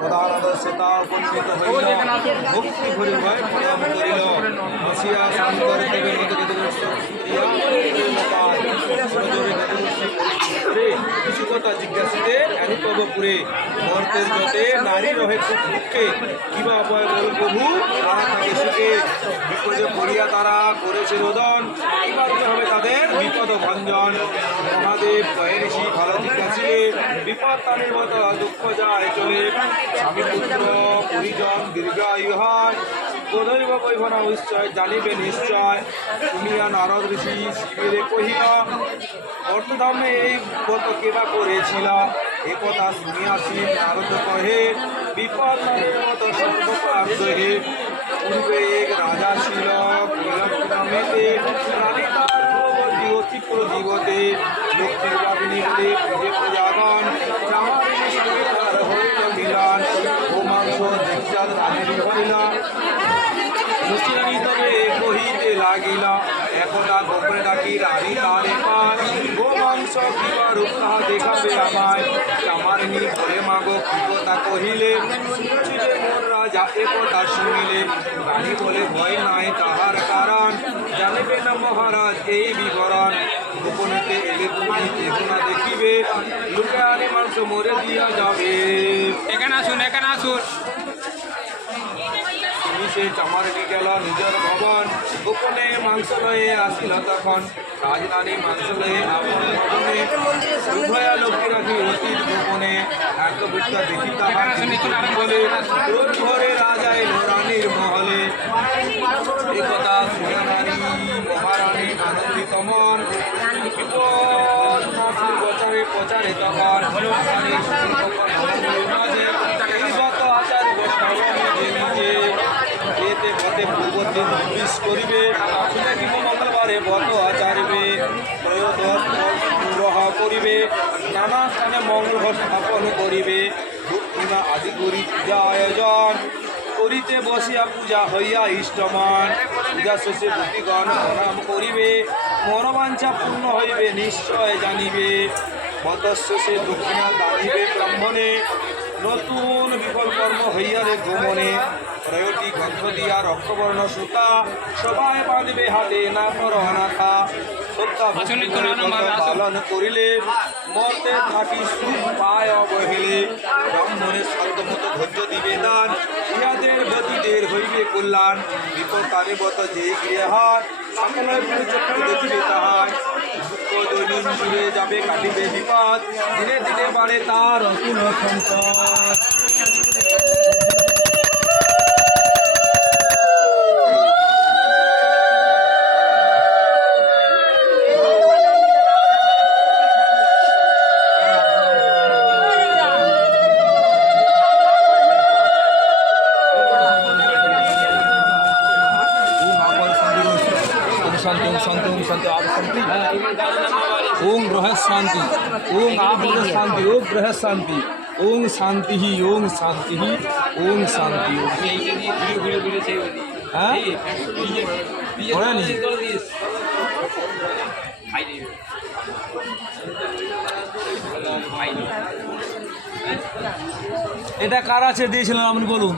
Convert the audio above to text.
প্রধান আদর্শে তা উপনীত হইল, ভক্তি ভরি ভয় প্রণাম করিল, বসিয়া শঙ্কর দেবের কিছু কথা জিজ্ঞাসিতে অ্যানুপবপুরে মর্তের যতে নারী রহে খুব দুঃখে, কিবা ভয় বল প্রভু তারা থাকে সুখে, বিপদে পড়িয়া তারা করেছে রোদন, কিভাবে হবে তাদের বিপদ ভঞ্জন। মহাদেব ভয়ে ঋষি ভালো জিজ্ঞাসিলে, বিপদ তাদের মতো দুঃখ যায় চলে, স্বামী পুত্র পরিজন দীর্ঘায়ু হয়, বোধৈব বৈভনা নিশ্চয় জানিবে নিশ্চয়, শুনিয়া নারদ ঋষি শিবিরে কহিল, অর্থধামে এই ব্রত কেবা করেছিল, এ কথা শুনিয়াছি নারদ কহে, বিপদ তাদের মতো সর্বপাপ দহে, পূর্বে এক রাজা ছিল গ্রামেতে, প্রাণী তার অতিক্র জীবতে, লক্ষ্মীর বাবিনী বলে পূজে প্রজাগণ, তার হইল মিলন, ও মাংস জিজ্ঞাস রাজনী হইলা, মুচিরানি তবে কহিতে লাগিলা, একদা গোপনে ডাকি রানী তারে পান, গো মাংস কিবা রূপ তাহা দেখাবে আমায়, চামারিনী ঘরে মাগো কি কথা কহিলে, শুনছিলে মোর রাজা এ কথা শুনিলে, রানী বলে ভয় নাই তাহার কারণ, জানিবে না মহারাজ এই বিবরণ, গোপনেতে এলে তুমি কেহ না দেখিবে, লোকে আনি মাংস মরে দিয়া যাবে। এখানে আসুন সে চামারিনী গেল নিজের ভবন, গোপনে মাংস লয়ে আসিল তখন, রাজধানী মাংস লয়ে আপন ভবনে, উভয়া লক্ষ্মী রাখি অতীত গোপনে, এক বিদ্যা দেখি তাহার বলে, রোজ ঘরে রাজা এলো রানীর মহলে, একথা শুনে নারী মহারানী আনন্দিত মন, বিপদ বছরে প্রচারে তখন, আচার নিজে এতে পথে পূর্বদিন নির্দেশ করিবে, মঙ্গলবারে ব্রত আচারিবে, ত্রয়োদশ গ্রহ করিবে, নানা স্থানে মঙ্গল স্থাপন করিবে, পূর্ণিমা আদি করি পূজা আয়োজন করিতে বসিয়া পূজা হইয়া ইষ্টমান, পূজা শেষে ভূতিগণ প্রণাম করিবে, মনোবাঞ্ছা পূর্ণ হইবে নিশ্চয় জানিবে, মতশেষে দক্ষিণা দাঁড়িবে ব্রাহ্মণে, নতুন বিফল কর্ম হইয়ারে গোমনে, ত্রয়টি গ্রন্থ দিয়া রক্তবর্ণ সুতা, সবাই বাঁধবে হাতে না কর অনাথা, সত্যা পালন করিলে, মতে থাকি সুখ পায় অবহেলে, ব্রাহ্মণের সাধ্যমতো ধৈর্য দিবে দান, ইহাদের গতিদের হইবে কল্যাণ, বিপদ তারে বত যে গৃহে হয়, সকলের চক্ষু দেখিবে তাহায়, দুঃখ দৈনিক জুড়ে যাবে কাটিবে বিপদ, ধীরে ধীরে বাড়ে তার অকুল সম্পদ। ओम ग्रह शांति, ओम आप शांति, ओम ग्रह शांति, ओम शांति ही, ओम शांति ही, ओम शांति। हाँ এটা কার আছে দিয়েছিলেন আপনি বলুন।